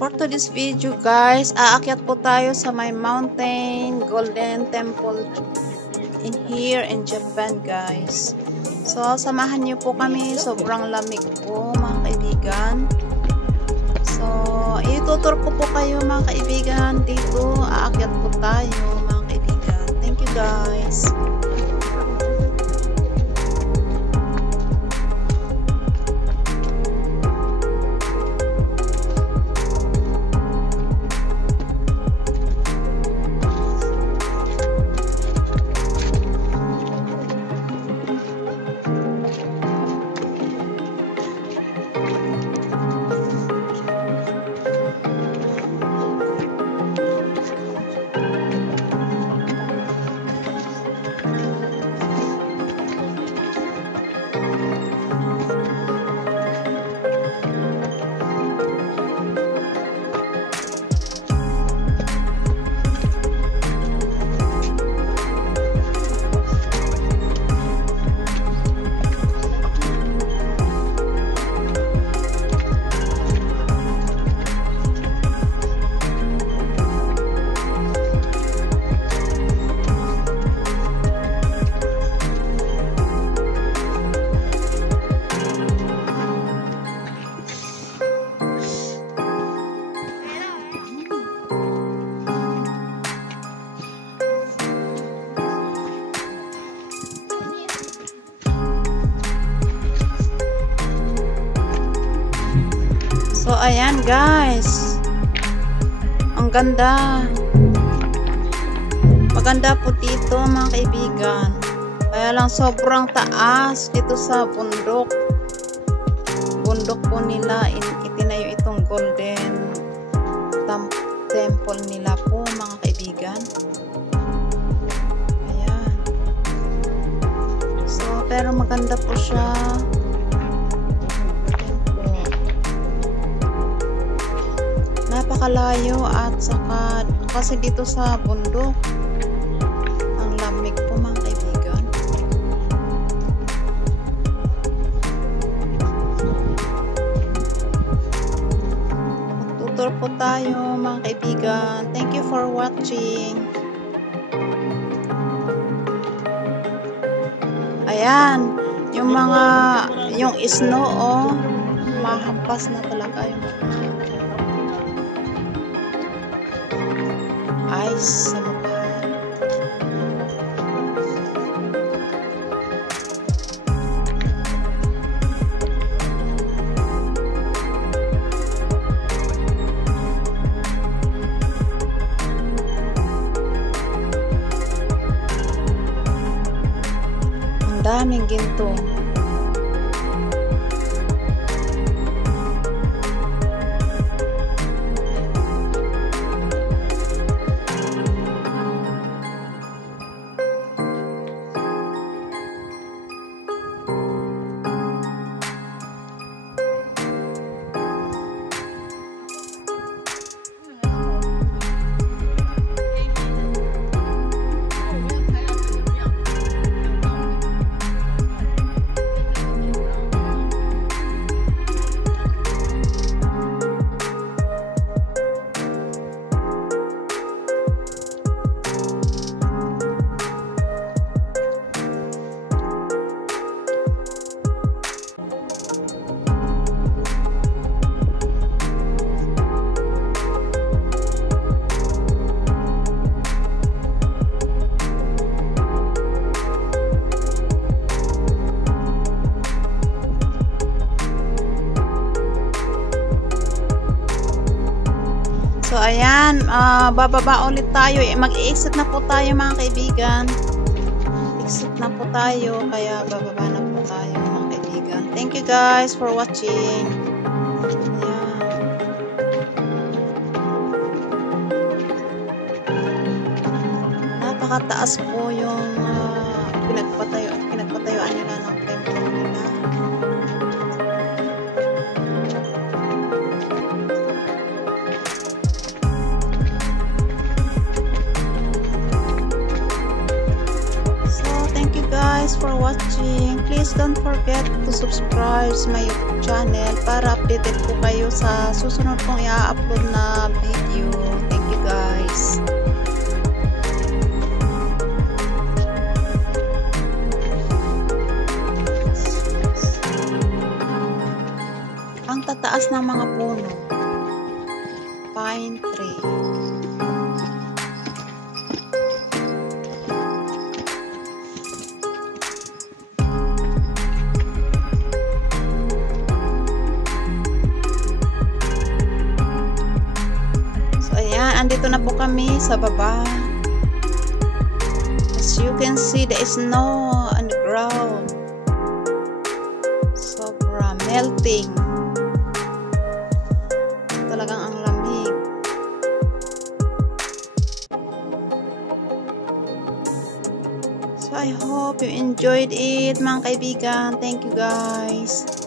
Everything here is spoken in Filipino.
For today's video guys, aakyat po tayo sa may mountain golden temple in here in Japan guys. So samahan niyo po kami, sobrang lamig po mga kaibigan. So itutur ko po kayo mga kaibigan, dito aakyat po tayo mga kaibigan. Thank you guys. So ayan guys, ang ganda, maganda po dito mga kaibigan, kaya lang sobrang taas dito sa bundok po nila, itinayo itong golden temple nila po mga kaibigan. Ayan, so pero maganda po siya. Napakalayo at saka kasi dito sa bundok ang lamig po mga kaibigan. Magtutur po tayo mga kaibigan. Thank you for watching. Ayan, yung snow oh, mahampas na talaga yung ice sa mukha. Ang daming ginto. So ayan, bababa ulit tayo. Mag-exit na po tayo mga kaibigan. Exit na po tayo, kaya bababa na po tayo mga kaibigan. Thank you guys for watching. Ayan. Napakataas po yung pinagpatayuan nila ng temple nila. For watching. Please don't forget to subscribe to my YouTube channel para updated po kayo sa susunod kong i-upload na video. Thank you guys. Ang tataas ng mga puno. Pine tree. Andito na po kami sa baba. As you can see, there is snow on the ground. Sobra melting. Talagang ang lamig. So I hope you enjoyed it, mga kaibigan. Thank you guys.